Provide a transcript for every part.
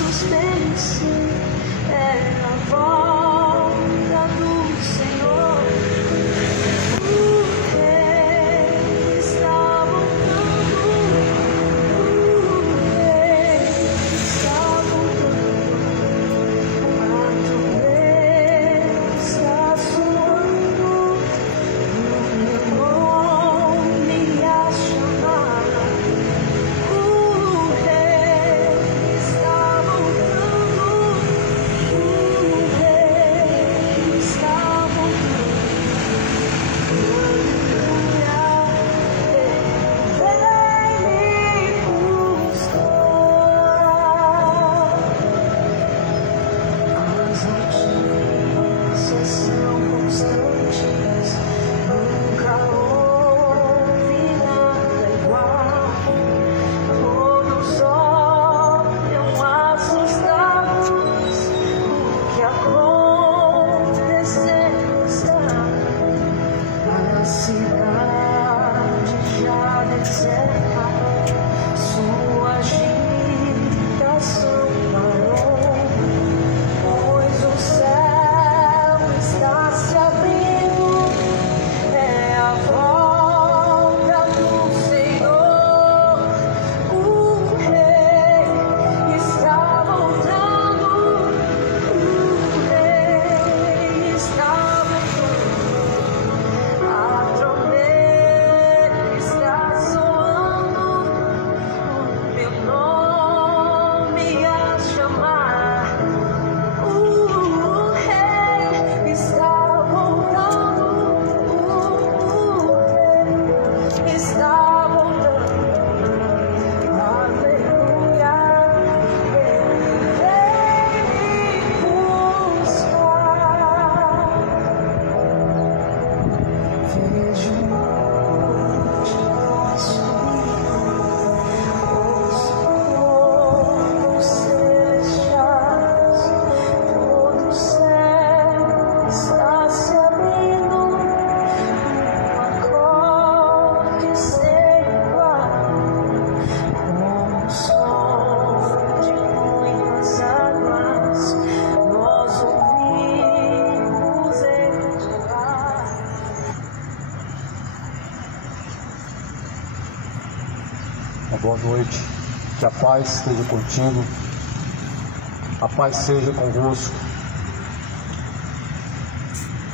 suspense, é a volta do Senhor. O Rei está voltando, o Rei está voltando, a trombeta está soando, o meu nome a chamar. O Rei está voltando, o Rei está voltando. As notícias são constantes, nunca houve nada igual. Todos olham assustados, o que aconteceu está. A cidade já deserta, sua agitação parou, pois o céu está se abrindo, é a volta do Senhor. O Rei está voltando, o Rei está voltando. A trombeta está soando, o meu nome a chamar. O Rei está voltando, o Rei está voltando. Aleluia, Ele vem me buscar. Vejo multidões subindo, ouço povos celestiais, todo o céu está se abrindo, um acorde sem igual, como o som de muitas águas, nós ouvimos ecoar. Uma boa noite, que a paz esteja contigo, a paz seja convosco.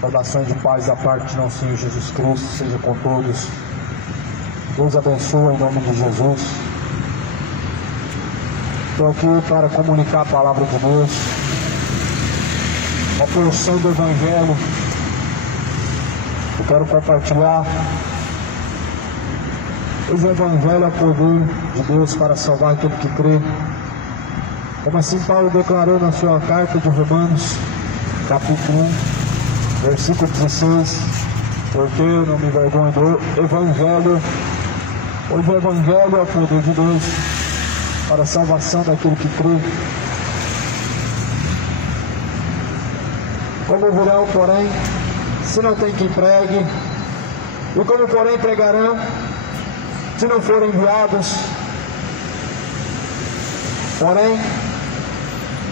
Saudações de paz da parte de nosso Senhor Jesus Cristo, seja com todos. Deus abençoe em nome de Jesus. Estou aqui para comunicar a palavra de Deus, uma porção do Evangelho. Eu quero compartilhar. Pois o Evangelho é o poder de Deus para salvar aquele que crê. Como assim Paulo declarou na sua carta de Romanos, capítulo 1, versículo 16: porque eu não me envergonho do Evangelho, pois o Evangelho é o poder de Deus para a salvação daquele que crê. Como virão, porém, se não tem quem pregue? E como, porém, pregarão, se não forem enviados? Porém,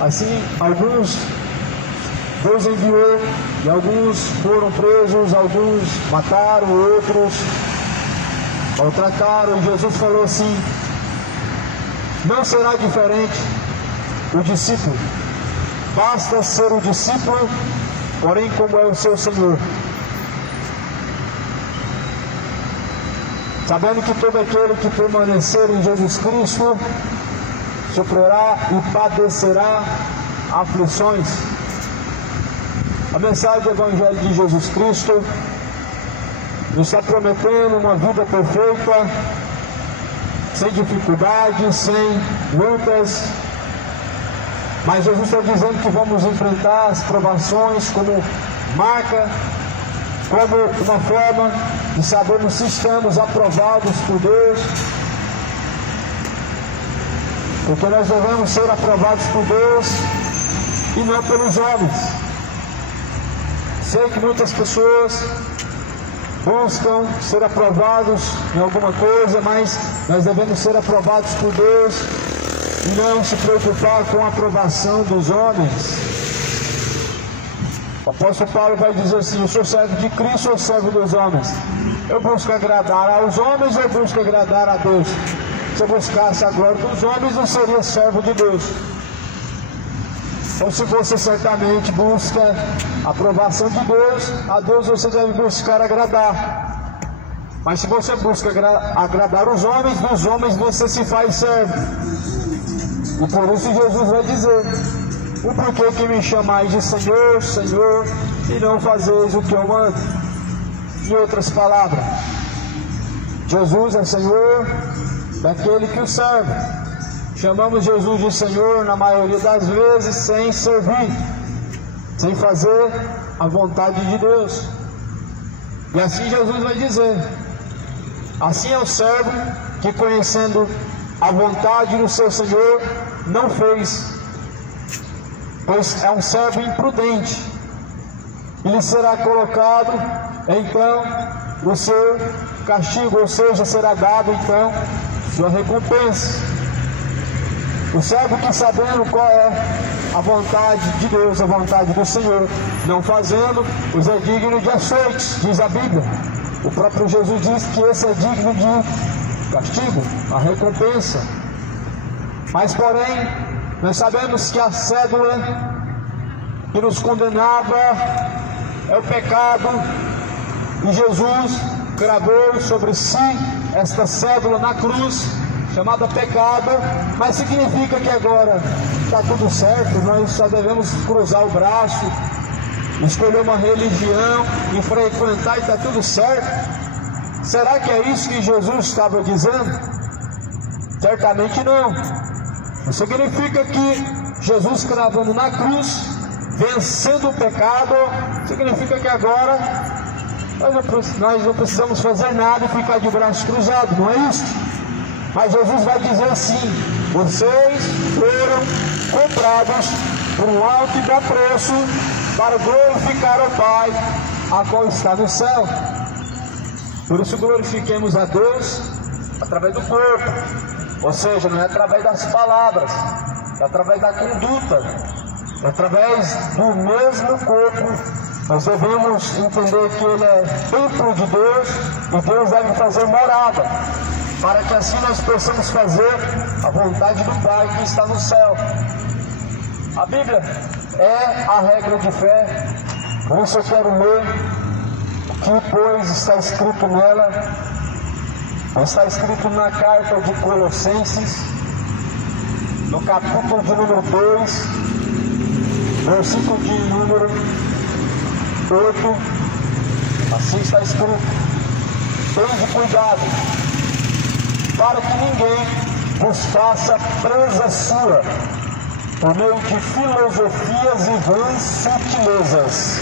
assim, alguns Deus enviou, e alguns foram presos, alguns mataram, outros maltrataram. E Jesus falou assim: não será diferente o discípulo, basta ser o discípulo, porém como é o seu Senhor. Sabendo que todo aquele que permanecer em Jesus Cristo sofrerá e padecerá aflições. A mensagem do Evangelho de Jesus Cristo nos está prometendo uma vida perfeita, sem dificuldades, sem lutas. Mas Jesus está dizendo que vamos enfrentar as provações como marca, como uma forma de sabermos se estamos aprovados por Deus. Porque nós devemos ser aprovados por Deus e não pelos homens. Sei que muitas pessoas buscam ser aprovados em alguma coisa, mas nós devemos ser aprovados por Deus e não se preocupar com a aprovação dos homens. O apóstolo Paulo vai dizer assim: eu sou servo de Cristo ou servo dos homens? Eu busco agradar aos homens ou eu busco agradar a Deus? Se eu buscasse a glória dos homens, eu seria servo de Deus. Ou se você certamente busca a aprovação de Deus, a Deus você deve buscar agradar. Mas se você busca agradar os homens, dos homens você se faz servo. E por isso Jesus vai dizer: o porquê que me chamais de Senhor, Senhor, e não fazeis o que eu mando? Em outras palavras, Jesus é Senhor daquele que o serve. Chamamos Jesus de Senhor na maioria das vezes sem servir, sem fazer a vontade de Deus. E assim Jesus vai dizer: assim é o servo que, conhecendo a vontade do seu Senhor, não fez, pois é um servo imprudente. Ele será colocado então o seu castigo, ou seja, será dado então sua recompensa. O servo que, sabendo qual é a vontade de Deus, a vontade do Senhor, não fazendo, os é digno de açoites, diz a Bíblia. O próprio Jesus diz que esse é digno de castigo, a recompensa. Mas porém, nós sabemos que a cédula que nos condenava é o pecado, e Jesus cravou sobre si esta cédula na cruz, chamada pecado. Mas significa que agora está tudo certo, nós só devemos cruzar o braço, escolher uma religião e frequentar e está tudo certo? Será que é isso que Jesus estava dizendo? Certamente não. Não significa que Jesus cravando na cruz, vencendo o pecado, significa que agora nós não precisamos fazer nada e ficar de braços cruzados, não é isso? Mas Jesus vai dizer assim: vocês foram comprados por um alto e bom preço para glorificar o Pai, a qual está no céu. Por isso glorifiquemos a Deus através do corpo, ou seja, não é através das palavras, é através da conduta, é através do mesmo corpo. Nós devemos entender que ele é templo de Deus e Deus deve fazer morada, para que assim nós possamos fazer a vontade do Pai que está no céu. A Bíblia é a regra de fé, por isso eu quero ler o que, pois, está escrito nela. Está escrito na carta de Colossenses, no capítulo de número 2, versículo de número 8, assim está escrito: tende cuidado, para que ninguém vos faça presa sua, por meio de filosofias e vãs sutilezas,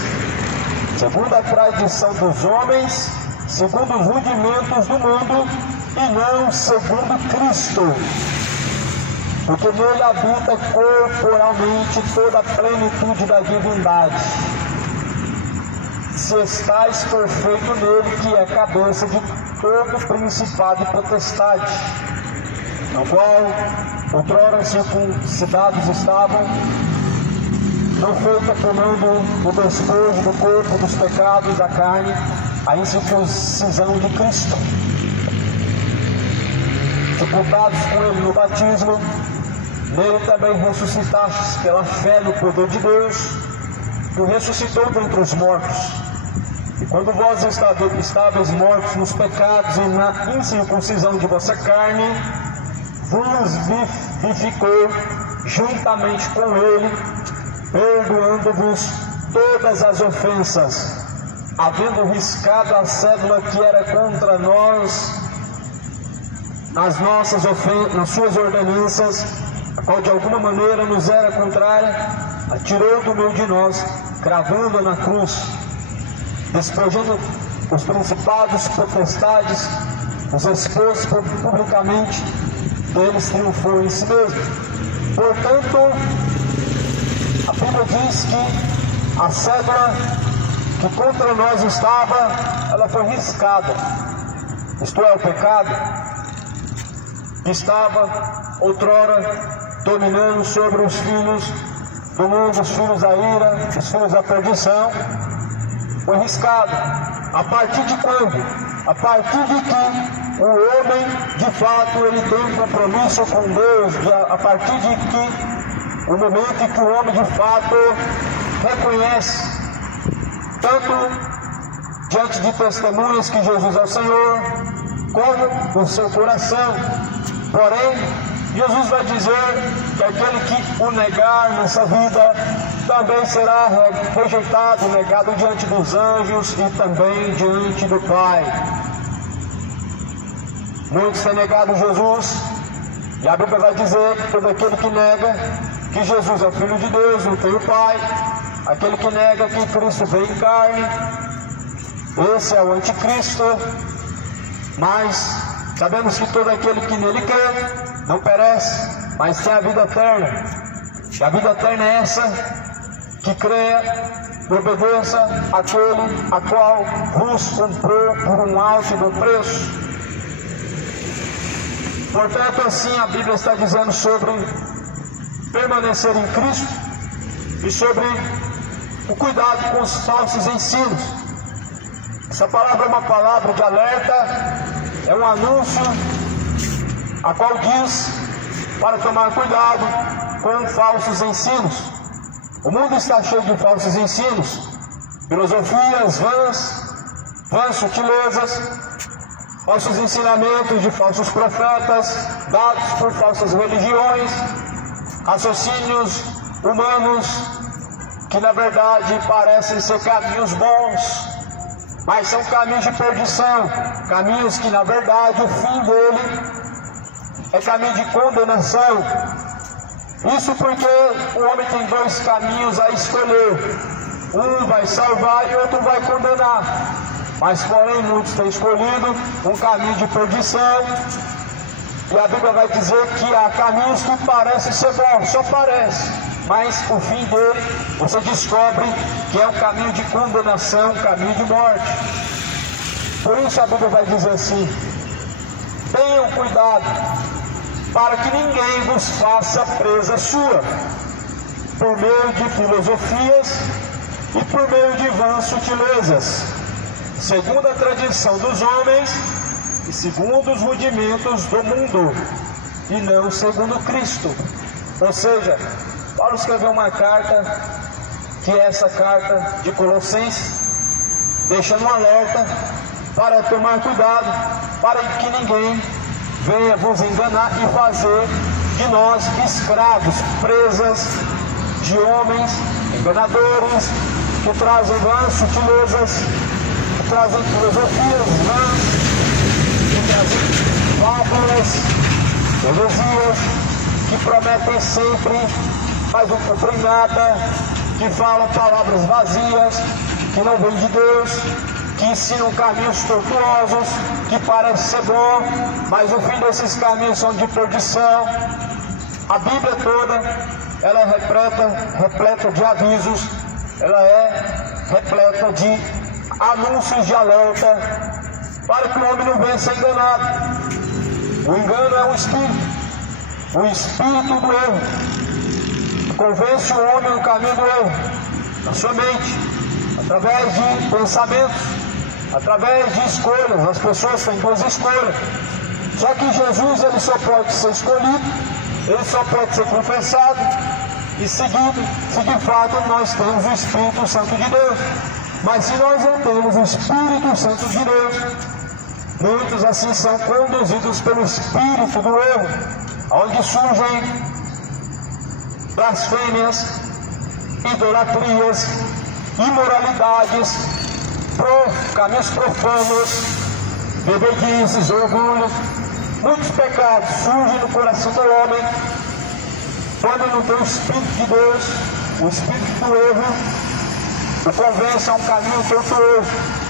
segundo a tradição dos homens, segundo os rudimentos do mundo, e não segundo Cristo, porque nele habita corporalmente toda a plenitude da divindade. Se estáis perfeito nele, que é cabeça de todo principado e potestade, no qual outrora circuncidados estavam, não feita tomando o despojo do corpo dos pecados da carne, a incircuncisão de Cristo, sepultados com ele no batismo, nele também ressuscitastes pela fé no poder de Deus, que o ressuscitou dentre os mortos. E quando vós estáveis mortos nos pecados e na incircuncisão de vossa carne, vos vivificou juntamente com ele, perdoando-vos todas as ofensas, havendo riscado a cédula que era contra nós nas suas ordenanças, a qual de alguma maneira nos era contrária, atirou do meio de nós, cravando-a na cruz, despojando os principados, potestades, os expôs publicamente, deles triunfou em si mesmo. Portanto, a Bíblia diz que a cédula que contra nós estava, ela foi riscada, isto é, o pecado que estava outrora dominando sobre os filhos do mundo, os filhos da ira, os filhos da perdição, foi riscado. A partir de quando? A partir de que o homem, de fato, ele tem um compromisso com Deus, a partir de que o momento em que o homem, de fato, reconhece, tanto diante de testemunhas que Jesus é o Senhor, como no seu coração. Porém, Jesus vai dizer que aquele que o negar nessa vida também será rejeitado, negado diante dos anjos e também diante do Pai. Muitos têm negado Jesus, e a Bíblia vai dizer que todo aquele que nega que Jesus é o Filho de Deus, não tem o Pai, aquele que nega que Cristo veio em carne, esse é o anticristo. Mas sabemos que todo aquele que nele crê não perece, mas tem a vida eterna. E a vida eterna é essa, que creia e obedeça àquele a qual vos comprou por um alto preço. Portanto, assim a Bíblia está dizendo sobre permanecer em Cristo e sobre o cuidado com os falsos ensinos. Essa palavra é uma palavra de alerta, é um anúncio a qual diz para tomar cuidado com falsos ensinos. O mundo está cheio de falsos ensinos, filosofias vãs sutilezas, falsos ensinamentos de falsos profetas, dados por falsas religiões, raciocínios humanos que na verdade parecem ser caminhos bons, mas são caminhos de perdição, caminhos que na verdade o fim dele é caminho de condenação. Isso porque o homem tem dois caminhos a escolher, um vai salvar e outro vai condenar. Mas porém muitos têm escolhido um caminho de perdição, e a Bíblia vai dizer que há caminhos que parecem ser bons, só parece, mas o fim dele você descobre que é um caminho de condenação, um caminho de morte. Por isso a Bíblia vai dizer assim: tenham cuidado para que ninguém vos faça presa sua, por meio de filosofias e por meio de vãs sutilezas, segundo a tradição dos homens e segundo os rudimentos do mundo, e não segundo Cristo. Ou seja, Paulo escreveu uma carta, que é essa carta de Colossenses, deixando um alerta para tomar cuidado, para que ninguém venha vos enganar e fazer de nós escravos, presas de homens enganadores, que trazem vãs sutilezas, que trazem filosofias vãs, que trazem fábulas, heresias, que prometem sempre, mas não cumprem nada, que falam palavras vazias, que não vêm de Deus, que ensinam caminhos tortuosos, que parece ser bom, mas o fim desses caminhos são de perdição. A Bíblia toda, ela é repleta de avisos, ela é repleta de anúncios de alerta, para que o homem não venha ser enganado. O engano é o espírito do erro. Convence o homem no caminho do erro, na sua mente, através de pensamentos, através de escolhas. As pessoas têm duas escolhas. Só que Jesus, ele só pode ser escolhido, ele só pode ser confessado e seguido, se de fato nós temos o Espírito Santo de Deus. Mas se nós não temos o Espírito Santo de Deus, muitos assim são conduzidos pelo espírito do erro, onde surgem blasfêmias, idolatrias, imoralidades, caminhos profanos, bebedices, orgulhos. Muitos pecados surgem no coração do homem quando não tem o Espírito de Deus, o Espírito do erro, o convence a um caminho tortuoso.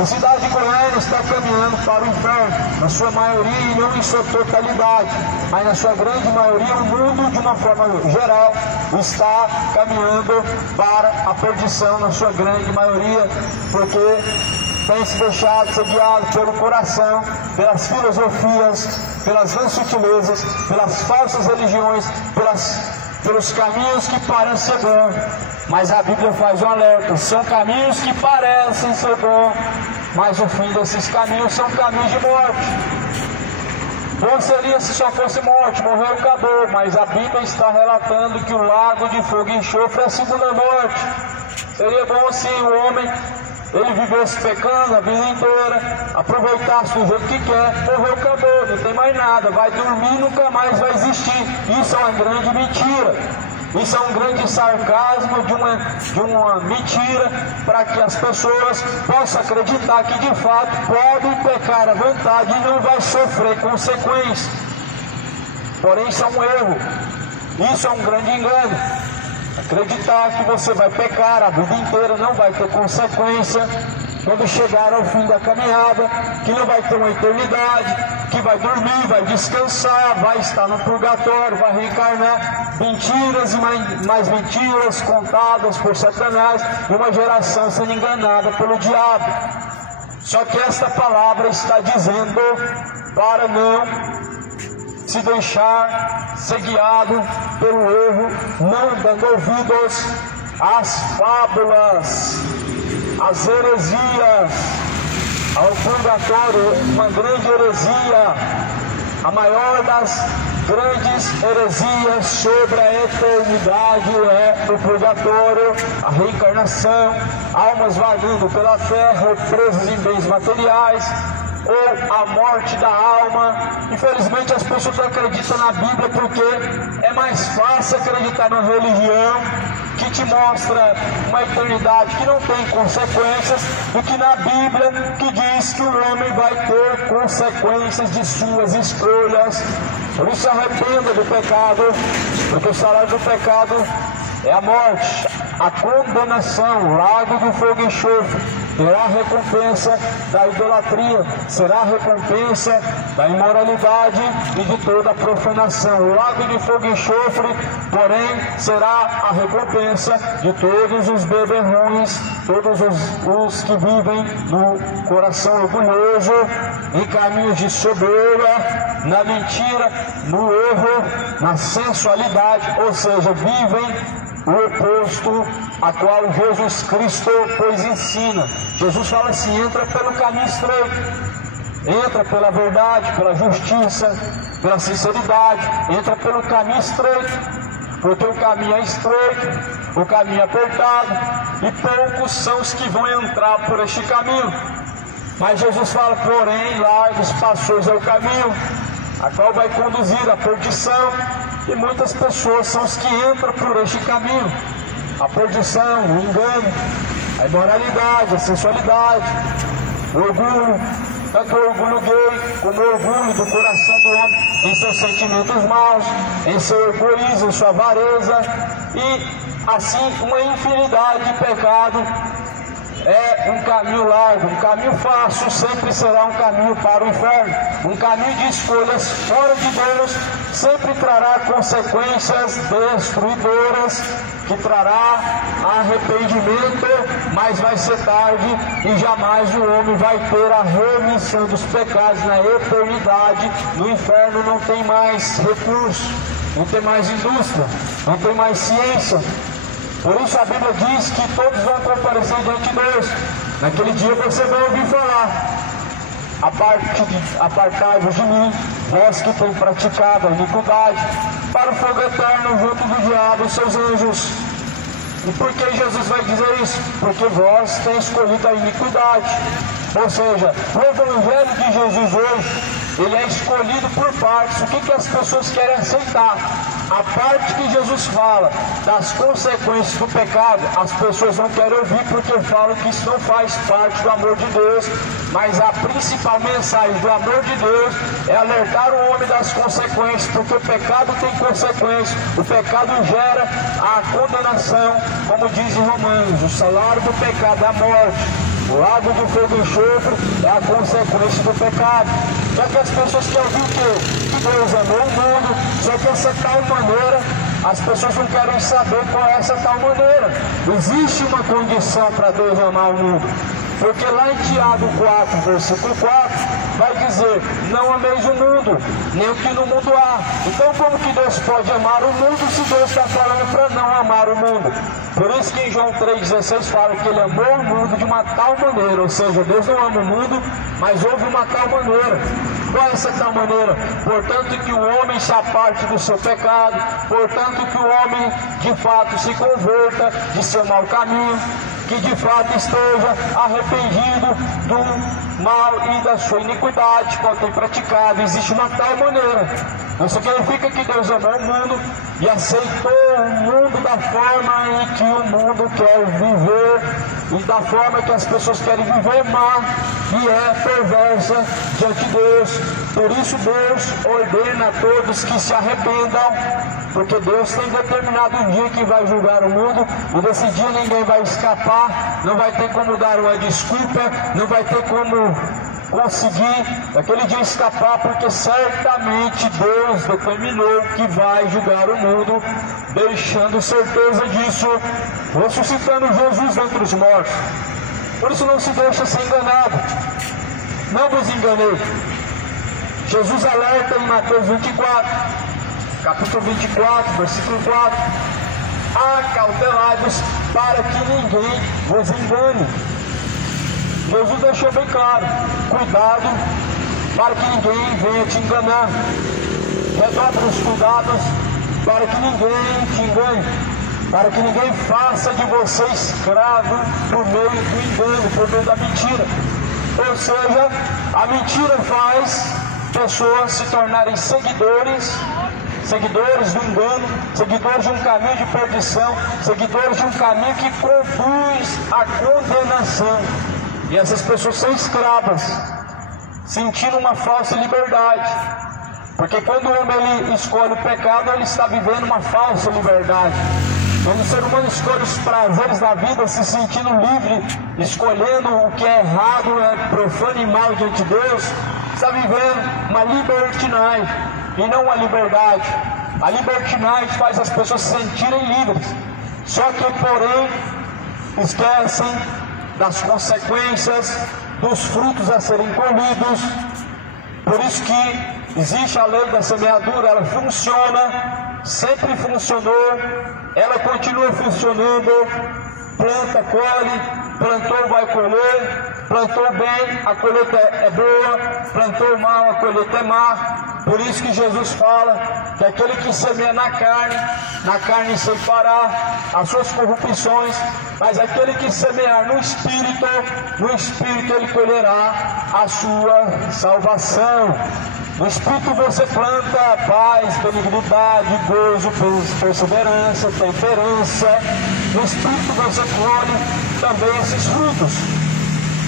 A cidade de Goiânia está caminhando para o inferno, na sua maioria e não em sua totalidade, mas na sua grande maioria. O mundo, de uma forma geral, está caminhando para a perdição, na sua grande maioria, porque tem se deixado ser guiado pelo coração, pelas filosofias, pelas vãs sutilezas, pelas falsas religiões, pelos caminhos que parecem ser bons. Mas a Bíblia faz um alerta: são caminhos que parecem ser bons, mas o fim desses caminhos são caminhos de morte. Bom seria se só fosse morte, morreu, acabou, mas a Bíblia está relatando que o lago de fogo e enxofre é a segunda morte. Seria bom se o homem, ele vivesse pecando a vida inteira, aproveitasse do jeito que quer, morreu, acabou, não tem mais nada, vai dormir e nunca mais vai existir. Isso é uma grande mentira. Isso é um grande sarcasmo de uma mentira, para que as pessoas possam acreditar que de fato podem pecar à vontade e não vai sofrer consequências. Porém, isso é um erro. Isso é um grande engano. Acreditar que você vai pecar a vida inteira, não vai ter consequência quando chegar ao fim da caminhada, que não vai ter uma eternidade, que vai dormir, vai descansar, vai estar no purgatório, vai reencarnar. Mentiras e mais mentiras contadas por Satanás, e uma geração sendo enganada pelo diabo. Só que esta palavra está dizendo para não se deixar ser guiado pelo erro, não dando ouvidos às fábulas, às heresias, ao purgatório. Uma grande heresia, a maior das grandes heresias sobre a eternidade é o purgatório, a reencarnação, almas vagando pela terra, presas em bens materiais, ou a morte da alma. Infelizmente as pessoas não acreditam na Bíblia porque é mais fácil acreditar na religião que te mostra uma eternidade que não tem consequências, do que na Bíblia, que diz que o homem vai ter consequências de suas escolhas. Por isso arrependa do pecado, porque o salário do pecado é a morte, a condenação, lago de fogo e enxofre. Terá a recompensa da idolatria, será a recompensa da imoralidade e de toda a profanação. O lago de fogo e enxofre, porém, será a recompensa de todos os beberrões, todos os que vivem no coração orgulhoso, em caminhos de soberba, na mentira, no erro, na sensualidade, ou seja, vivem o oposto a qual Jesus Cristo pois ensina. Jesus fala assim: entra pelo caminho estreito, entra pela verdade, pela justiça, pela sinceridade, entra pelo caminho estreito, porque o caminho é estreito, o caminho é apertado, e poucos são os que vão entrar por este caminho. Mas Jesus fala: porém, largos, espaçoso é o caminho, a qual vai conduzir à perdição, e muitas pessoas são os que entram por este caminho. A perdição, o engano, a imoralidade, a sensualidade, o orgulho, tanto o orgulho gay como o orgulho do coração do homem em seus sentimentos maus, em seu egoísmo, em sua avareza, e assim uma infinidade de pecados. É um caminho largo, um caminho fácil, sempre será um caminho para o inferno. Um caminho de escolhas fora de Deus sempre trará consequências destruidoras, que trará arrependimento, mas vai ser tarde e jamais o homem vai ter a remissão dos pecados na eternidade. No inferno não tem mais recurso, não tem mais indústria, não tem mais ciência. Por isso a Bíblia diz que todos vão comparecer diante de Deus. Naquele dia você vai ouvir falar: apartai-vos de mim, vós que tem praticado a iniquidade, para o fogo eterno junto do diabo e seus anjos. E por que Jesus vai dizer isso? Porque vós tem escolhido a iniquidade. Ou seja, o Evangelho de Jesus hoje, ele é escolhido por partes. O que as pessoas querem aceitar? A parte que Jesus fala das consequências do pecado, as pessoas não querem ouvir, porque falam que isso não faz parte do amor de Deus. Mas a principal mensagem do amor de Deus é alertar o homem das consequências, porque o pecado tem consequências. O pecado gera a condenação, como diz em Romanos: o salário do pecado é a morte. O lago de fogo e enxofre é a consequência do pecado. Só que as pessoas querem ouvir o quê? Que Deus amou o mundo. Só que essa tal maneira, as pessoas não querem saber qual é essa tal maneira. Existe uma condição para Deus amar o mundo. Porque lá em Tiago 4, versículo 4, vai dizer: não ameis o mundo, nem o que no mundo há. Então como que Deus pode amar o mundo se Deus está falando para não amar o mundo? Por isso que em João 3,16 fala que Ele amou o mundo de uma tal maneira, ou seja, Deus não ama o mundo, mas houve uma tal maneira. Qual é essa tal maneira? Portanto que o homem se aparte do seu pecado, portanto que o homem de fato se converta de seu mau caminho, que de fato esteja arrependido do mal e da sua iniquidade qual tem praticado. Existe uma tal maneira. Isso significa que Deus amou o mundo e aceitou o mundo da forma em que o mundo quer viver e da forma que as pessoas querem viver, má e é perversa diante de Deus. Por isso Deus ordena a todos que se arrependam, porque Deus tem determinado um dia que vai julgar o mundo, e desse dia ninguém vai escapar, não vai ter como dar uma desculpa, não vai ter como conseguir daquele dia escapar, porque certamente Deus determinou que vai julgar o mundo, deixando certeza disso, ressuscitando Jesus dentre os mortos. Por isso não se deixa ser enganado, não vos enganei. Jesus alerta em Mateus 24, capítulo 24, versículo 4: acautelados para que ninguém vos engane. Jesus deixou bem claro: cuidado para que ninguém venha te enganar. Redobre os cuidados para que ninguém te engane, para que ninguém faça de você escravo por meio do engano, por meio da mentira. Ou seja, a mentira faz pessoas se tornarem seguidores do engano, seguidores de um caminho de perdição, seguidores de um caminho que conduz à condenação. E essas pessoas são escravas, sentindo uma falsa liberdade. Porque quando o homem ele escolhe o pecado, ele está vivendo uma falsa liberdade. Quando o ser humano escolhe os prazeres da vida, se sentindo livre, escolhendo o que é errado, é profano e mal diante de Deus, está vivendo uma libertinagem e não uma liberdade. A libertinagem faz as pessoas se sentirem livres, só que, porém, esquecem das consequências, dos frutos a serem colhidos. Por isso que existe a lei da semeadura, ela funciona, sempre funcionou, ela continua funcionando. Planta, colhe, plantou, vai colher, plantou bem, a colheita é boa, plantou mal, a colheita é má. Por isso que Jesus fala que aquele que semeia na carne ceifará as suas corrupções, mas aquele que semear no Espírito ele colherá a sua salvação. No Espírito você planta paz, benignidade, gozo, perseverança, temperança. No Espírito você colhe também esses frutos.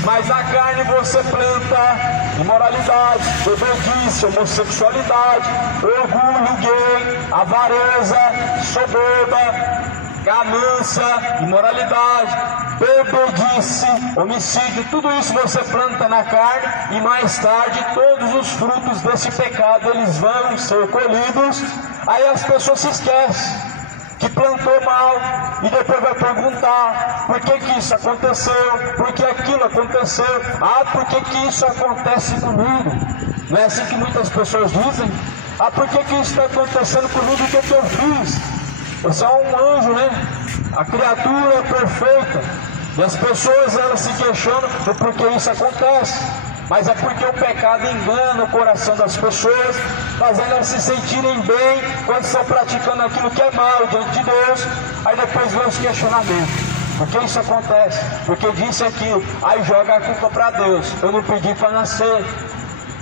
Mas na carne você planta imoralidade, bebedice, homossexualidade, orgulho gay, avareza, soberba, ganância, imoralidade, bebedice, homicídio. Tudo isso você planta na carne e mais tarde todos os frutos desse pecado eles vão ser colhidos. Aí as pessoas se esquecem que plantou mal e depois vai perguntar: por que isso aconteceu? Por que aquilo aconteceu? Ah, por que isso acontece comigo? Não é assim que muitas pessoas dizem? Ah, por que isso está acontecendo comigo? O que eu fiz? Eu sou um anjo, né? A criatura é perfeita. E as pessoas elas se questionam por que isso acontece. Mas é porque o pecado engana o coração das pessoas, fazendo elas se sentirem bem quando estão praticando aquilo que é mal diante de Deus. Aí depois vem os questionamentos: por que isso acontece? Porque disse aquilo. Aí joga a culpa para Deus. Eu não pedi para nascer.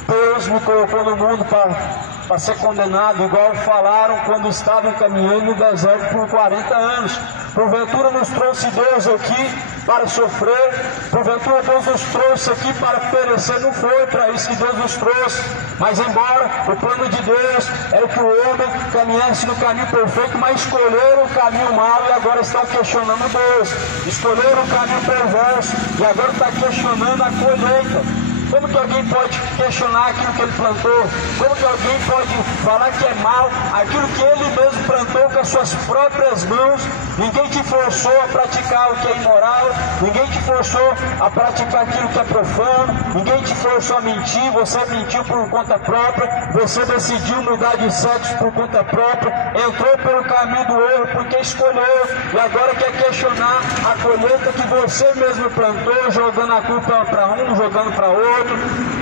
Deus me colocou no mundo para ser condenado, igual falaram quando estavam caminhando no deserto por 40 anos. Porventura nos trouxe Deus aqui para sofrer, porventura Deus nos trouxe aqui para perecer. Não foi para isso que Deus nos trouxe. Mas embora o plano de Deus era que o homem caminhasse no caminho perfeito, mas escolheram o caminho mau e agora estão questionando Deus. Escolheram o caminho perverso e agora está questionando a colheita. Como que alguém pode questionar aquilo que ele plantou? Como que alguém pode falar que é mal aquilo que ele mesmo plantou com as suas próprias mãos? Ninguém te forçou a praticar o que é imoral, ninguém te forçou a praticar aquilo que é profano, ninguém te forçou a mentir, você mentiu por conta própria, você decidiu mudar de sexo por conta própria, entrou pelo caminho do erro porque escolheu e agora quer questionar a colheita que você mesmo plantou, jogando a culpa para um, jogando para outro,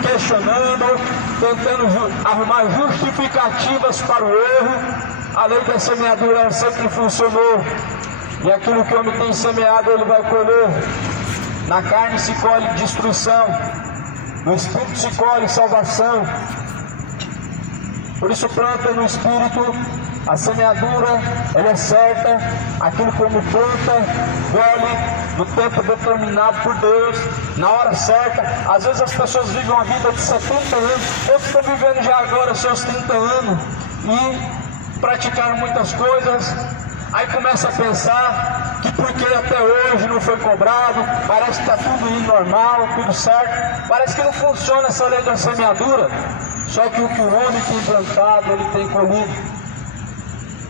questionando, tentando arrumar justificativas para o erro. A lei da semeadura sempre funcionou, e aquilo que o homem tem semeado ele vai colher. Na carne se colhe destruição, no espírito se colhe salvação. Por isso planta no espírito. A semeadura, ela é certa, aquilo como planta, colhe no tempo determinado por Deus, na hora certa. Às vezes as pessoas vivem uma vida de 70 anos, outros estão vivendo já agora seus 30 anos e praticaram muitas coisas, aí começa a pensar que porque até hoje não foi cobrado, parece que está tudo indo normal, tudo certo, parece que não funciona essa lei da semeadura. Só que o que o homem tem plantado, ele tem colhido.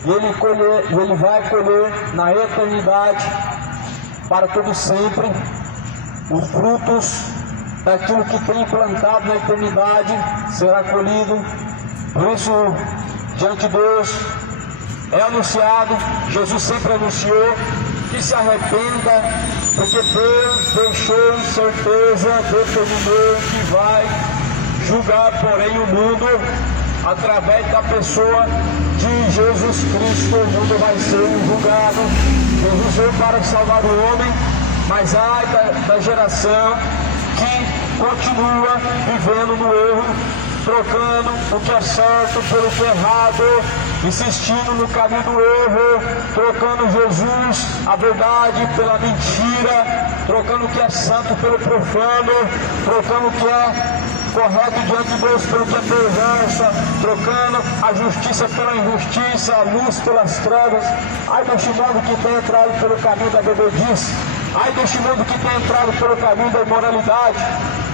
E ele vai colher na eternidade, para todo sempre, os frutos daquilo que tem plantado na eternidade será colhido. Por isso, diante de Deus, é anunciado, Jesus sempre anunciou, que se arrependa, porque Deus deixou em certeza, determinou que vai julgar, porém, o mundo através da pessoa de Jesus Cristo. O mundo vai ser julgado. Jesus veio para salvar o homem, mas ai da geração que continua vivendo no erro, trocando o que é certo pelo que é errado, insistindo no caminho do erro, trocando Jesus, a verdade, pela mentira, trocando o que é santo pelo profano, trocando o que é correto diante de Deus pelo que é perversa, trocando a justiça pela injustiça, a luz pelas trevas. Ai deste mundo que tem entrado pelo caminho da bebedice, ai deste mundo que tem entrado pelo caminho da imoralidade.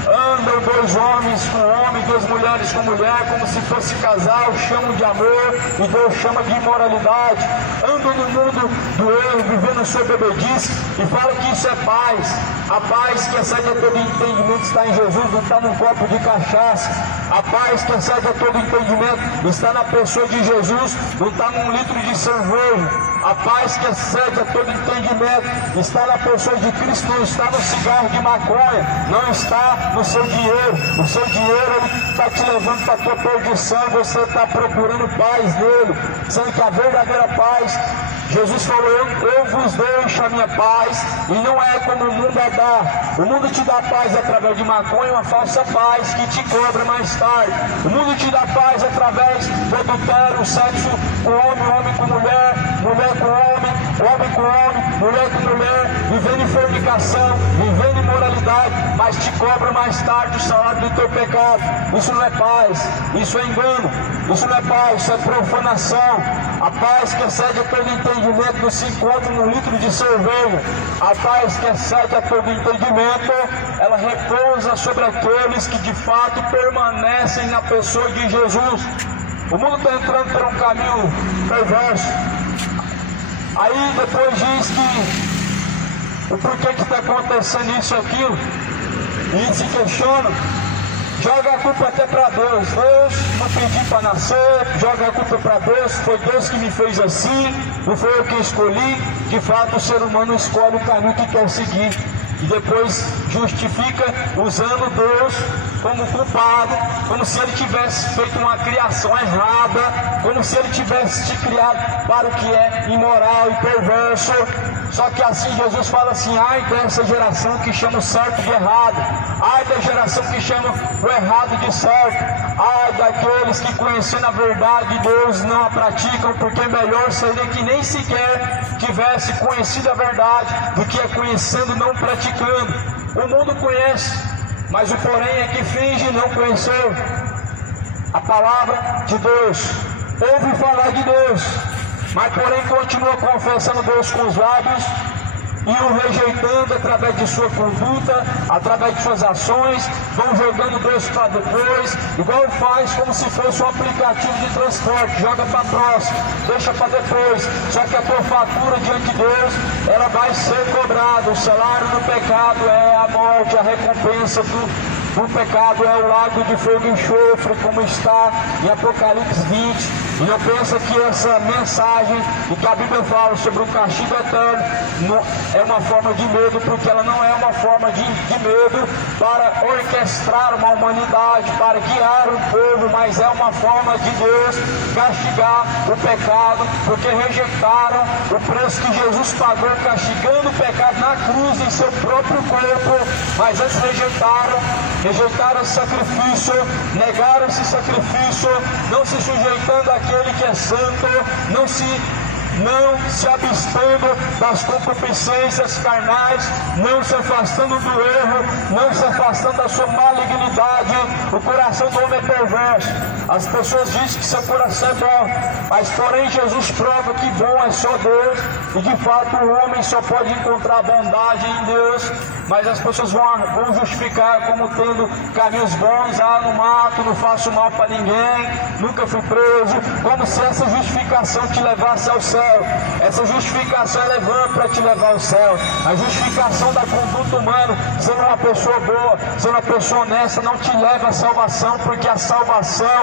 Andam dois homens com homem, duas mulheres com mulher, como se fosse casal, chamam de amor e Deus chama de imoralidade. Andam no mundo do erro, vivendo sob bebedice, e falam que isso é paz. A paz que excede a todo entendimento está em Jesus, não está num copo de cachaça. A paz que excede a todo entendimento está na pessoa de Jesus, não está num litro de cerveja. A paz que excede a todo entendimento está na pessoa de Cristo, não está no cigarro de maconha, não está no seu dinheiro. O seu dinheiro está te levando para a tua perdição, você está procurando paz nele, sendo que a verdadeira paz, Jesus falou, eu vos deixo a minha paz, e não é como o mundo a dá. O mundo te dá paz através de maconha, uma falsa paz que te cobra mais tarde. O mundo te dá paz através do adultério, sexo com homem com mulher, mulher com homem com homem, mulher com mulher, vivendo em fornicação, vivendo em imoralidade, mas te cobra mais tarde o salário do teu pecado. Isso não é paz, isso é engano, isso não é paz, isso é profanação. A paz que excede a todo entendimento não se encontra num litro de cerveja. A paz que excede a todo entendimento, ela repousa sobre aqueles que de fato permanecem na pessoa de Jesus. O mundo está entrando por um caminho perverso. Aí depois diz que o porquê que está acontecendo isso e aquilo, e se questiona, joga a culpa até para Deus. Deus não pedi para nascer, joga a culpa para Deus, foi Deus que me fez assim, não foi eu que escolhi. De fato o ser humano escolhe o caminho que quer seguir, e depois justifica usando Deus como culpado, como se ele tivesse feito uma criação errada, como se ele tivesse te criado para o que é imoral e perverso. Só que assim Jesus fala assim, ai dessa geração que chama o certo de errado, ai da geração que chama o errado de certo, ai daqueles que conhecendo a verdade de Deus não a praticam, porque melhor seria que nem sequer tivesse conhecido a verdade do que é conhecendo não praticando. O mundo conhece, mas o porém é que finge não conhecer a palavra de Deus, ouve falar de Deus, mas porém continua confessando Deus com os lábios e o rejeitando através de sua conduta, através de suas ações, vão jogando Deus para depois, igual faz como se fosse um aplicativo de transporte, joga para próximo, deixa para depois, só que a tua fatura diante de Deus, ela vai ser cobrada. O salário do pecado é a morte, a recompensa do pecado é o lago de fogo e enxofre, como está em Apocalipse 20. E não pensa que essa mensagem e que a Bíblia fala sobre o castigo eterno é uma forma de medo, porque ela não é uma forma de medo para orquestrar uma humanidade, para guiar o povo, mas é uma forma de Deus castigar o pecado, porque rejeitaram o preço que Jesus pagou castigando o pecado na cruz em seu próprio corpo, mas antes rejeitaram esse sacrifício, negaram esse sacrifício, não se sujeitando àquele que é santo, não se abstendo das concupiscências carnais, não se afastando do erro, não se afastando da sua malignidade. O coração do homem é perverso. As pessoas dizem que seu coração é bom, mas porém Jesus prova que bom é só Deus, e de fato o homem só pode encontrar bondade em Deus, mas as pessoas vão justificar como tendo caminhos bons. Não mato, não faço mal para ninguém, nunca fui preso, como se essa justificação te levasse ao céu. Essa justificação é levando para te levar ao céu. A justificação da conduta humana, sendo uma pessoa boa, sendo uma pessoa honesta, não te leva à salvação, porque a salvação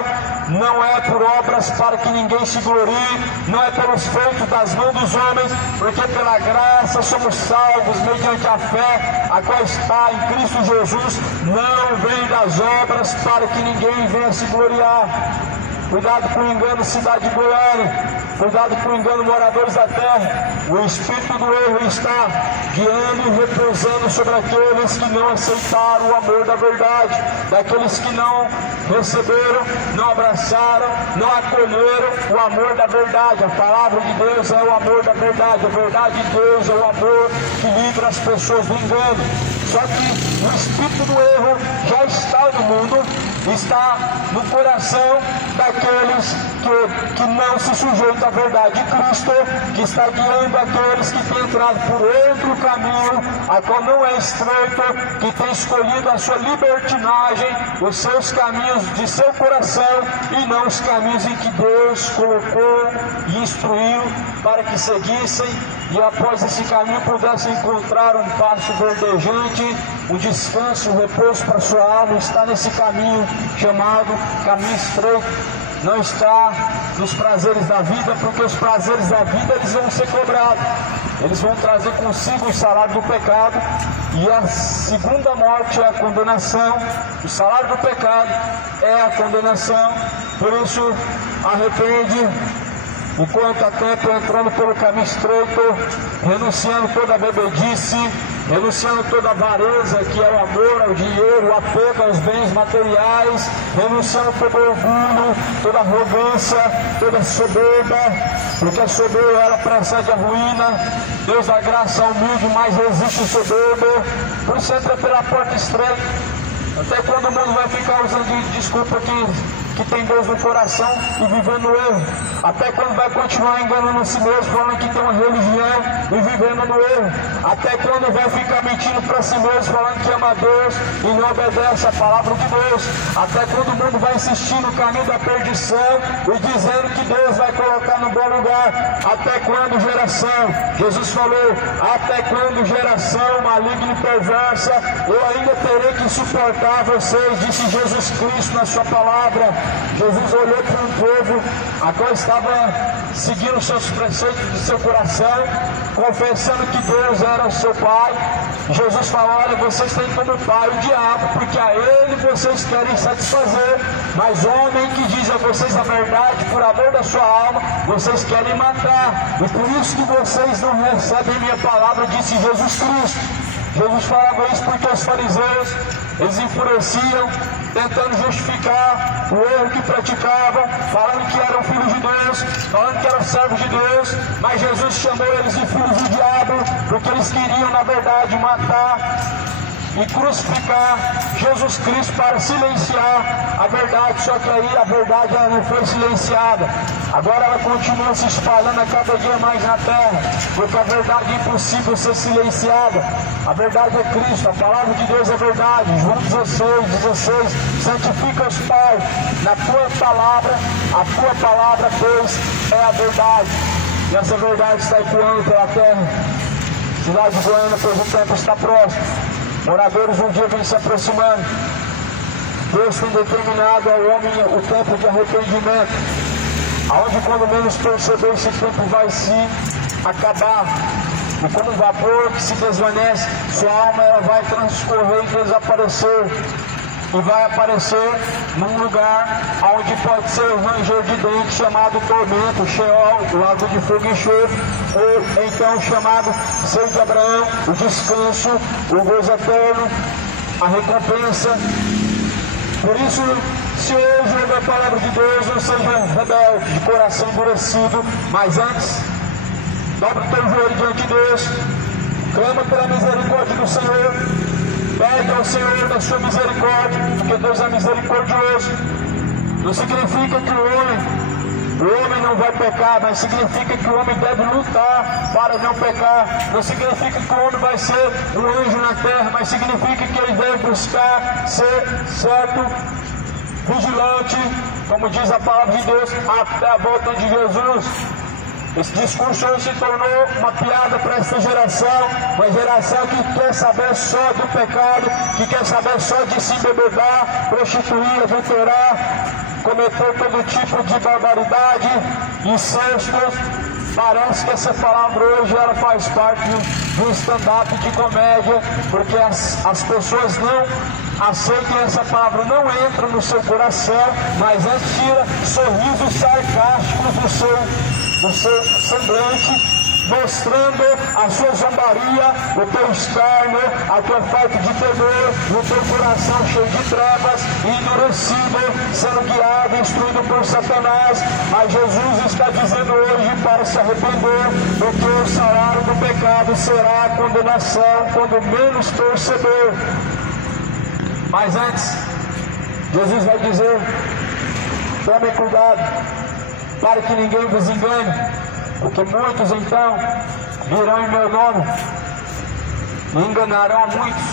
não é por obras para que ninguém se glorie, não é pelos feitos das mãos dos homens, porque pela graça somos salvos mediante a fé, a qual está em Cristo Jesus, não vem das obras para que ninguém venha se gloriar. Cuidado com o engano, cidade de Goiânia. Cuidado com o engano, moradores da terra. O espírito do erro está guiando e repousando sobre aqueles que não aceitaram o amor da verdade, daqueles que não receberam, não abraçaram, não acolheram o amor da verdade. A palavra de Deus é o amor da verdade. A verdade de Deus é o amor que livra as pessoas do engano. Só que o espírito do erro já está no mundo, está no coração daqueles que não se sujeitam à verdade de Cristo, que está guiando aqueles que têm entrado por outro caminho, a qual não é estreito, que tem escolhido a sua libertinagem, os seus caminhos de seu coração, e não os caminhos em que Deus colocou e instruiu para que seguissem, e após esse caminho pudessem encontrar um pasto verdejante, um descanso, um repouso para sua alma. Está nesse caminho chamado caminho estreito, não está nos prazeres da vida, porque os prazeres da vida eles vão ser cobrados, eles vão trazer consigo o salário do pecado, e a segunda morte é a condenação. O salário do pecado é a condenação. Por isso arrepende enquanto há tempo, entrando pelo caminho estreito, renunciando toda a bebedice, renunciando toda a avareza, que é o amor ao dinheiro, o apego aos bens materiais, renunciando todo o orgulho, toda a arrogância, toda a soberba, porque a soberba ela precede a ruína. Deus dá graça ao humilde, mas resiste o soberbo. Por isso entra pela porta estreita. Até quando o mundo vai ficar usando de desculpa que tem Deus no coração e vivendo no erro? Até quando vai continuar enganando a si mesmo, falando que tem uma religião e vivendo no erro? Até quando vai ficar mentindo para si mesmo, falando que ama a Deus e não obedece a palavra de Deus? Até quando o mundo vai insistir no caminho da perdição e dizendo que Deus vai colocar no bom lugar? Até quando, geração? Jesus falou: até quando, geração maligna e perversa, eu ainda terei que suportar vocês, disse Jesus Cristo na sua palavra. Jesus olhou para um povo a qual estava seguindo os seus preceitos de seu coração, confessando que Deus era o seu Pai. Jesus falou: olha, vocês têm como pai o diabo, porque a ele vocês querem satisfazer, mas homem que diz a vocês a verdade por amor da sua alma, vocês querem matar, e por isso que vocês não recebem minha palavra, disse Jesus Cristo. Jesus falava isso porque os fariseus, eles enfureciam, tentando justificar o erro que praticavam, falando que eram filhos de Deus, falando que eram servos de Deus, mas Jesus chamou eles de filhos do diabo, porque eles queriam, na verdade, matar e crucificar Jesus Cristo para silenciar a verdade. Só que aí a verdade ela não foi silenciada. Agora ela continua se espalhando a cada dia mais na terra, porque a verdade é impossível ser silenciada. A verdade é Cristo, a palavra de Deus é verdade. João 16, santifica-os, Pai, na tua palavra, a tua palavra, pois, é a verdade. E essa verdade está ecoando pela terra. Cidade de Goiânia, pois o tempo está próximo. Moradores um dia vêm se aproximando. Deus tem determinado ao homem o tempo de arrependimento, aonde quando menos perceber esse tempo vai se acabar. E como um vapor que se desvanece, sua alma ela vai transcorrer e desaparecer. E vai aparecer num lugar onde pode ser o ranger de dentes chamado tormento, Sheol, o lago de fogo e enxofre, ou então chamado seio de Abraão, o descanso, o gozo eterno, a recompensa. Por isso, se hoje ouve a palavra de Deus, não seja rebelde, de coração endurecido, mas antes, dobra o teu joelho diante de Deus, clama pela misericórdia do Senhor, pede ao Senhor da sua misericórdia, porque Deus é misericordioso. Não significa que o homem não vai pecar, mas significa que o homem deve lutar para não pecar. Não significa que o homem vai ser um anjo na terra, mas significa que ele deve buscar ser certo, vigilante, como diz a palavra de Deus, até a volta de Jesus. Esse discurso hoje se tornou uma piada para esta geração, uma geração que quer saber só do pecado, que quer saber só de se embebedar, prostituir, adulterar, cometer todo tipo de barbaridade, incestos. Parece que essa palavra hoje ela faz parte de um stand-up de comédia, porque as pessoas não aceitam essa palavra, não entra no seu coração, mas antes tira sorrisos sarcásticos do seu semblante, mostrando a sua zombaria, o teu escárnio, a tua falta de temor, o teu coração cheio de trevas, endurecido, sendo guiado, instruído por Satanás. Mas Jesus está dizendo hoje para se arrepender, porque o salário do pecado será a condenação, quando menos perceber. Mas antes, Jesus vai dizer: tomem cuidado, para que ninguém vos engane, porque muitos então virão em meu nome e enganarão a muitos.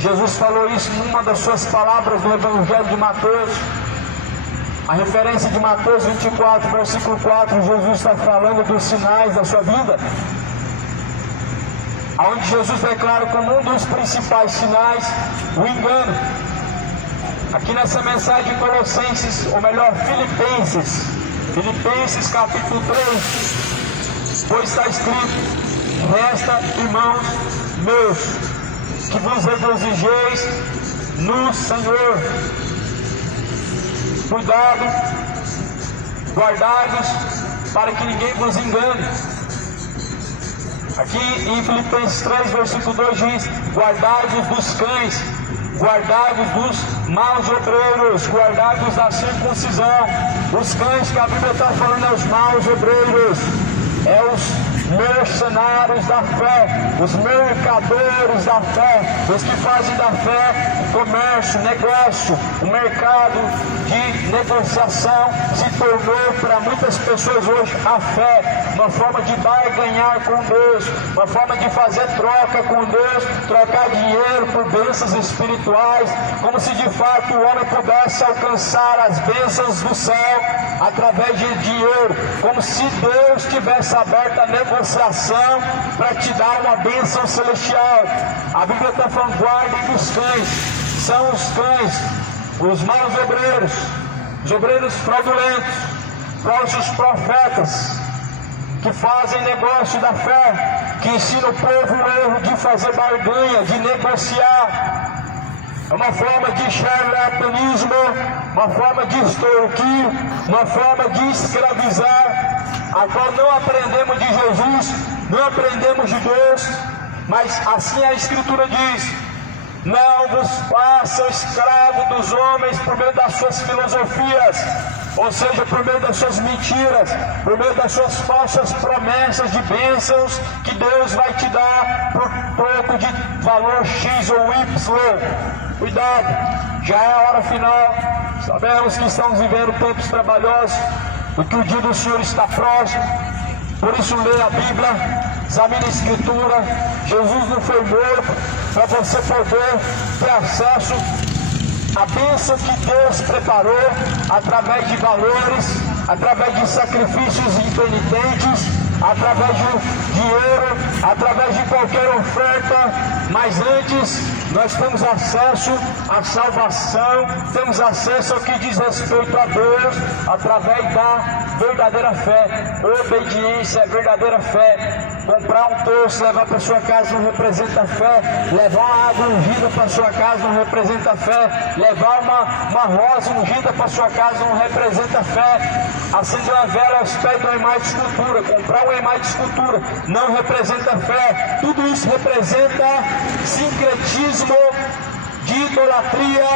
Jesus falou isso numa das suas palavras no Evangelho de Mateus. A referência de Mateus 24, versículo 4, Jesus está falando dos sinais da sua vida, onde Jesus declara como um dos principais sinais o engano. Aqui nessa mensagem de Colossenses, ou melhor, Filipenses capítulo 3, pois está escrito: resta, irmãos meus, que vos regozijeis no Senhor. Cuidado, guardai-vos, para que ninguém vos engane. Aqui em Filipenses 3, versículo 2 diz: guardai-vos dos cães, guardai-vos dos maus obreiros, guardai-vos da circuncisão. Os cães que a Bíblia está falando é os maus obreiros, é os mercenários da fé, os mercadores da fé, os que fazem da fé comércio, negócio. O mercado de negociação se tornou para muitas pessoas hoje a fé, uma forma de dar e ganhar com Deus, uma forma de fazer troca com Deus, trocar dinheiro por bênçãos espirituais, como se de fato o homem pudesse alcançar as bênçãos do céu através de dinheiro, como se Deus tivesse aberto a negociação para te dar uma bênção celestial. A Bíblia está falando: guardem dos cães. São os cães, os maus obreiros, os obreiros fraudulentos, falsos profetas, que fazem negócio da fé, que ensinam o povo o erro de fazer barganha, de negociar. É uma forma de charlatanismo, uma forma de extorquir, uma forma de escravizar, a qual não aprendemos de Jesus, não aprendemos de Deus, mas assim a Escritura diz: não vos façam escravo dos homens por meio das suas filosofias, ou seja, por meio das suas mentiras, por meio das suas falsas promessas de bênçãos que Deus vai te dar por pouco de valor X ou Y. Cuidado, já é a hora final. Sabemos que estamos vivendo tempos trabalhosos e que o dia do Senhor está próximo. Por isso, leia a Bíblia, examine a Escritura. Jesus não foi morto para você poder ter acesso à bênção que Deus preparou através de valores, através de sacrifícios impenitentes, através de dinheiro, através de qualquer oferta. Mas antes, nós temos acesso à salvação, temos acesso ao que diz respeito a Deus, através da verdadeira fé. Obediência é verdadeira fé. Comprar um doce, levar para sua casa não representa fé. Levar uma água ungida para sua casa não representa fé. Levar uma rosa ungida para sua casa não representa fé. Acender uma vela aos pés de uma imagem de escultura, comprar uma imagem de escultura não representa fé. Tudo isso representa sincretismo de idolatria,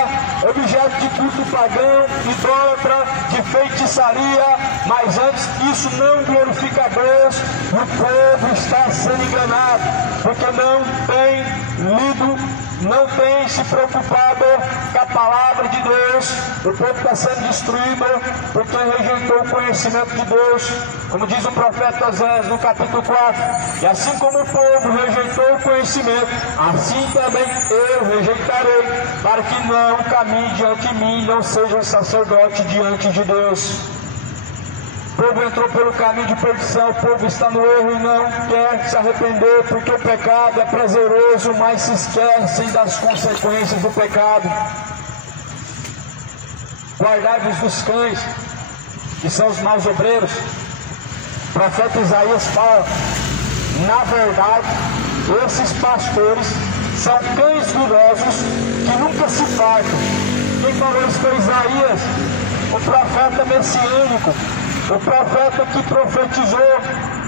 objeto de culto pagão, idólatra, de feitiçaria. Mas antes, isso não glorifica a Deus. O povo está sendo enganado, porque não tem lido, não tem se preocupado com a palavra de Deus. O povo está sendo destruído porque rejeitou o conhecimento de Deus, como diz o profeta Oséias no capítulo 4. E assim como o povo rejeitou o conhecimento, assim também eu rejeitarei, para que não caminhe diante de mim, não seja um sacerdote diante de Deus. O povo entrou pelo caminho de perdição, o povo está no erro e não quer se arrepender, porque o pecado é prazeroso, mas se esquecem das consequências do pecado. Guardai-vos dos cães, que são os maus obreiros. O profeta Isaías fala: na verdade, esses pastores são cães gulosos que nunca se fartam. Quem falou isso foi Isaías, o profeta messiânico, o profeta que profetizou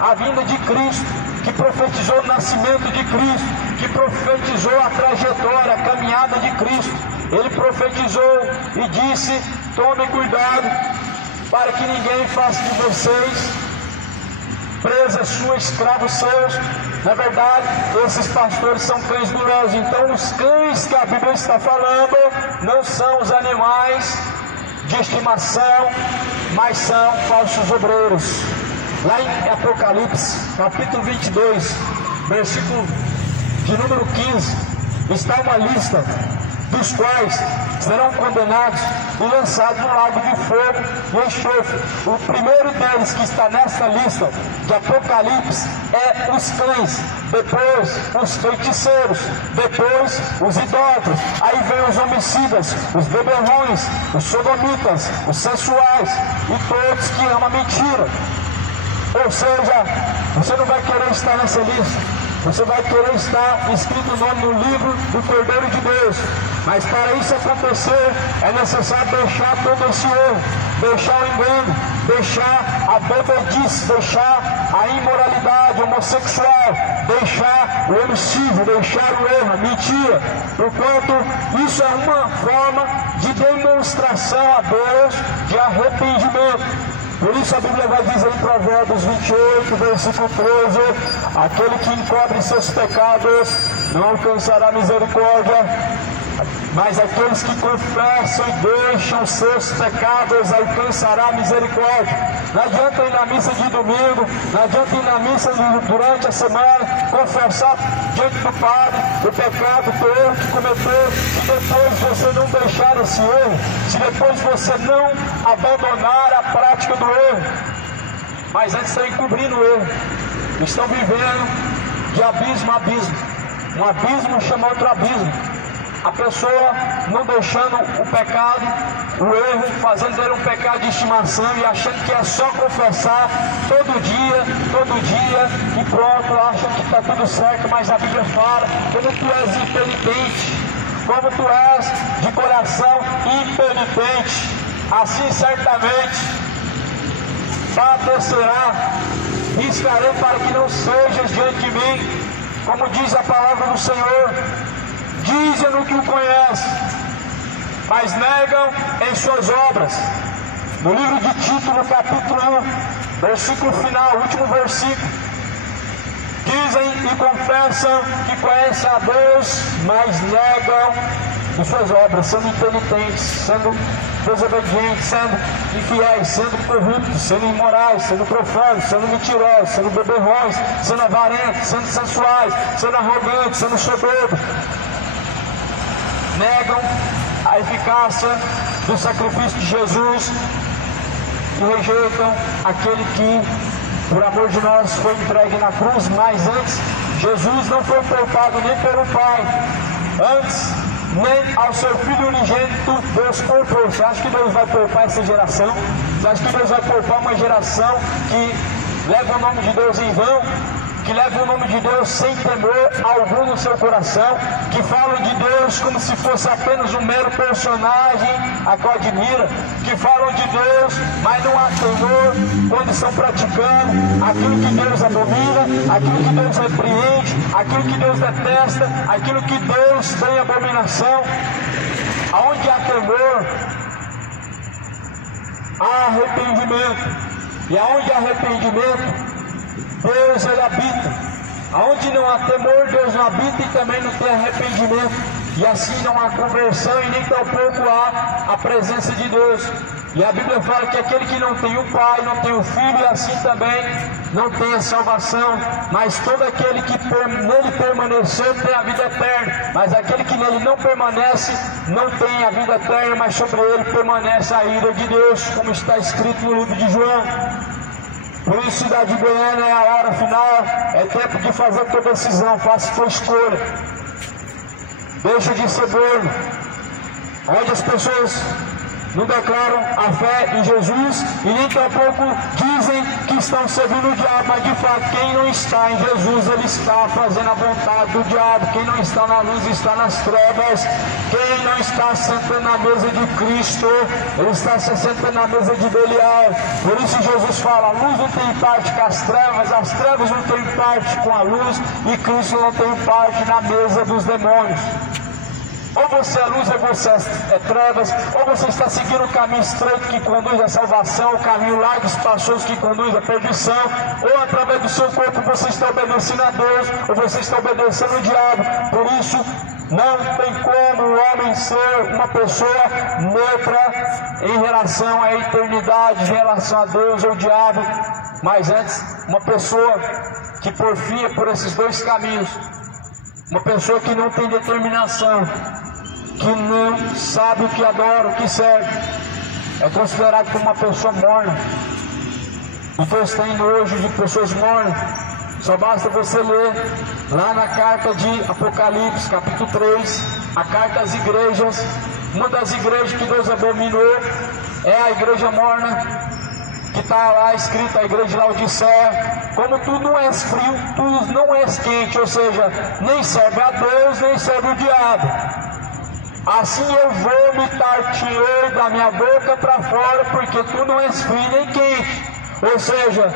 a vinda de Cristo, que profetizou o nascimento de Cristo, que profetizou a trajetória, a caminhada de Cristo. Ele profetizou e disse: tome cuidado para que ninguém faça de vocês presa sua, escravos seus. Na verdade, esses pastores são cães gulosos. Então, os cães que a Bíblia está falando não são os animais de estimação, mas são falsos obreiros. Lá em Apocalipse, capítulo 22, versículo de número 15, está uma lista dos quais serão condenados e lançados no lago de fogo e enxofre. O primeiro deles que está nessa lista de Apocalipse é os cães, depois os feiticeiros, depois os idólatras, aí vem os homicidas, os beberrões, os sodomitas, os sensuais e todos que amam a mentira. Ou seja, você não vai querer estar nessa lista. Você vai querer estar escrito o nome no livro do Cordeiro de Deus. Mas para isso acontecer, é necessário deixar todo esse erro, deixar o engano, deixar a bebedice, deixar a imoralidade homossexual, deixar o homicídio, deixar o erro, a mentira. Porquanto isso é uma forma de demonstração a Deus de arrependimento. Por isso a Bíblia vai dizer em Provérbios 28, versículo 13: aquele que encobre seus pecados não alcançará misericórdia, mas aqueles que confessam e deixam seus pecados alcançará misericórdia. Não adianta ir na missa de domingo, não adianta ir na missa durante a semana, confessar diante do Padre o pecado, o erro que cometeu, se depois você não deixar esse erro, se depois você não abandonar a prática do erro. Mas antes estão encobrindo o erro, estão vivendo de abismo a abismo. Um abismo chama outro abismo. A pessoa não deixando o pecado, o erro, fazendo dele um pecado de estimação e achando que é só confessar todo dia e pronto, acha que está tudo certo. Mas a Bíblia fala: como tu és impenitente, como tu és de coração impenitente, assim certamente padecerá, riscarei para que não sejas diante de mim, como diz a palavra do Senhor. Dizem-no que o conhecem, mas negam em suas obras. No livro de Tito, no capítulo 1, versículo final, último versículo, dizem e confessam que conhecem a Deus, mas negam as suas obras, sendo impenitentes, sendo desobedientes, sendo infiéis, sendo corruptos, sendo imorais, sendo profanos, sendo mentirosos, sendo beberrões, sendo avarentos, sendo sensuais, sendo arrogantes, sendo soberbos. Negam a eficácia do sacrifício de Jesus e rejeitam aquele que, por amor de nós, foi entregue na cruz. Mas antes, Jesus não foi poupado nem pelo Pai, antes, nem ao seu Filho unigênito Deus poupou. Você acha que Deus vai poupar essa geração? Você acha que Deus vai poupar uma geração que leva o nome de Deus em vão? Que leva o nome de Deus sem temor algum no seu coração, que falam de Deus como se fosse apenas um mero personagem a qual admira, que falam de Deus, mas não há temor quando estão praticando aquilo que Deus abomina, aquilo que Deus repreende, aquilo que Deus detesta, aquilo que Deus tem abominação. Aonde há temor, há arrependimento, e aonde há arrependimento, Deus ele habita. Aonde não há temor, Deus não habita, e também não tem arrependimento. E assim não há conversão, e nem tampouco há a presença de Deus. E a Bíblia fala que aquele que não tem o Pai, não tem o Filho, e assim também não tem a salvação. Mas todo aquele que nele permanecer tem a vida eterna. Mas aquele que nele não permanece, não tem a vida eterna, mas sobre ele permanece a ira de Deus, como está escrito no livro de João. Por isso, cidade de Goiânia, é a hora final, é tempo de fazer tua decisão, faça tua escolha. Deixa de ser borno, onde as pessoas não declaram a fé em Jesus e nem tampouco dizem que estão servindo o diabo, mas de fato quem não está em Jesus, ele está fazendo a vontade do diabo. Quem não está na luz está nas trevas. Quem não está sentando na mesa de Cristo, ele está se sentando na mesa de Belial. Por isso Jesus fala, a luz não tem parte com as trevas não têm parte com a luz, e Cristo não tem parte na mesa dos demônios. Ou você é luz ou você é trevas, ou você está seguindo o caminho estreito que conduz à salvação, o caminho largo e espaçoso que conduz à perdição, ou através do seu corpo você está obedecendo a Deus, ou você está obedecendo o diabo. Por isso, não tem como o homem ser uma pessoa neutra em relação à eternidade, em relação a Deus ou ao diabo, mas antes, uma pessoa que porfia por esses dois caminhos. Uma pessoa que não tem determinação, que não sabe o que adora, o que serve, é considerado como uma pessoa morna. E Deus tem nojo de pessoas mornas. Só basta você ler lá na carta de Apocalipse, capítulo 3, a carta às igrejas. Uma das igrejas que Deus abominou é a igreja morna, que está lá escrita, a igreja de Laodiceia. Como tu não és frio, tu não és quente, ou seja, nem serve a Deus, nem serve o diabo. Assim eu vomitar-te-ei da minha boca para fora, porque tu não és frio nem quente. Ou seja,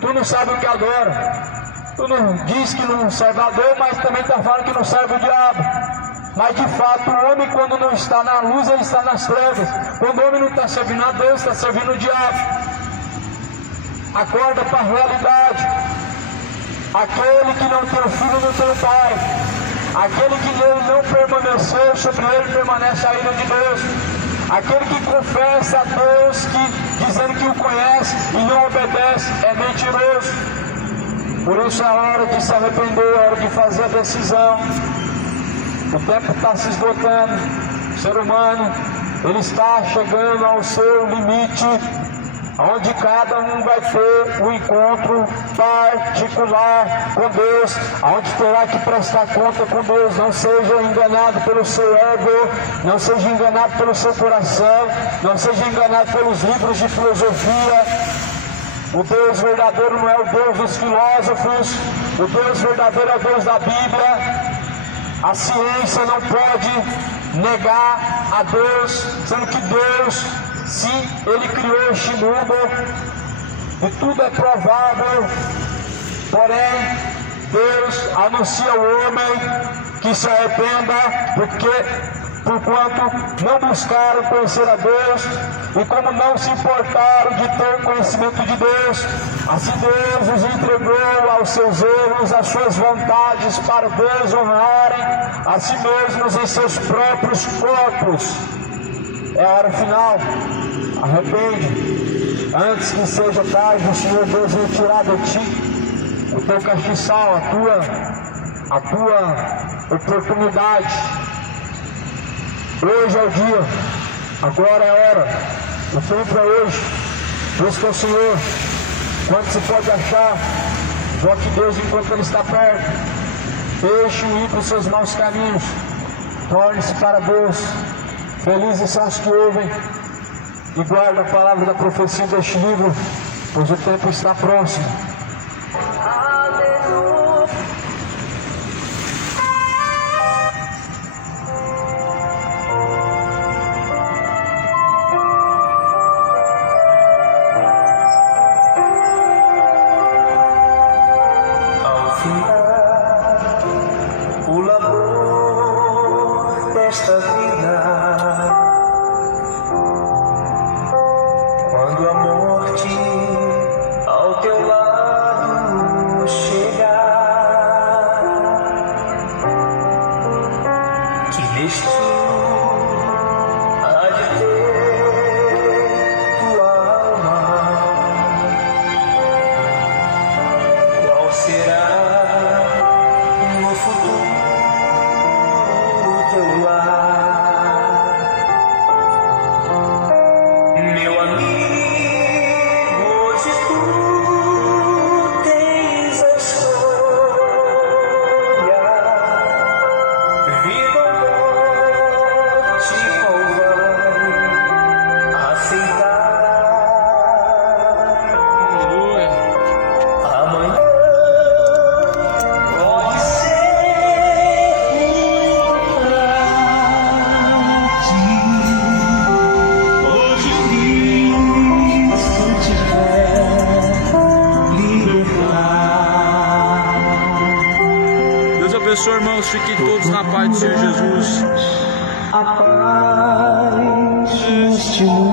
tu não sabe o que adora. Tu não diz que não serve a Deus, mas também está falando que não serve o diabo. Mas de fato o homem, quando não está na luz, ele está nas trevas. Quando o homem não está servindo a Deus, está servindo o diabo. Acorda para a realidade. Aquele que não tem o Filho não tem o Pai. Aquele que nele não permaneceu, sobre ele permanece a ira de Deus. Aquele que confessa a Deus, dizendo que o conhece e não obedece, é mentiroso. Por isso é hora de se arrepender, é hora de fazer a decisão. O tempo está se esgotando. O ser humano, ele está chegando ao seu limite, onde cada um vai ter um encontro particular com Deus, onde terá que prestar conta com Deus. Não seja enganado pelo seu ego, não seja enganado pelo seu coração, não seja enganado pelos livros de filosofia. O Deus verdadeiro não é o Deus dos filósofos, o Deus verdadeiro é o Deus da Bíblia. A ciência não pode negar a Deus, sendo que Deus, sim, Ele criou este mundo e tudo é provável. Porém, Deus anuncia ao homem que se arrependa, porque porquanto não buscaram conhecer a Deus, e como não se importaram de ter conhecimento de Deus, assim Deus os entregou aos seus erros, às suas vontades, para desonrarem a si mesmos em seus próprios corpos. É a hora final. Arrepende, antes que seja tarde, o Senhor Deus retirar de ti o teu castiçal, a tua oportunidade. Hoje é o dia, agora é a hora, o tempo é hoje. Busca o Senhor, quando se pode achar, invoque Deus enquanto Ele está perto. Deixe-o ir para os seus maus caminhos, torne-se para Deus. Felizes são os que ouvem e guardam a palavra da profecia deste livro, pois o tempo está próximo. O labor desta vida, quando a morte ao teu lado chegar, que destino há de ter tua alma? Qual será no futuro teu lar? Meu amigo, hoje tu tens a escolha, vida ou morte, qual vai aceitar? Amanhã pode ser muito tarde. Hoje Cristo te quer libertar. Deus abençoe, irmãos. Fiquem todos na paz do Senhor Jesus. A paz neste mundo.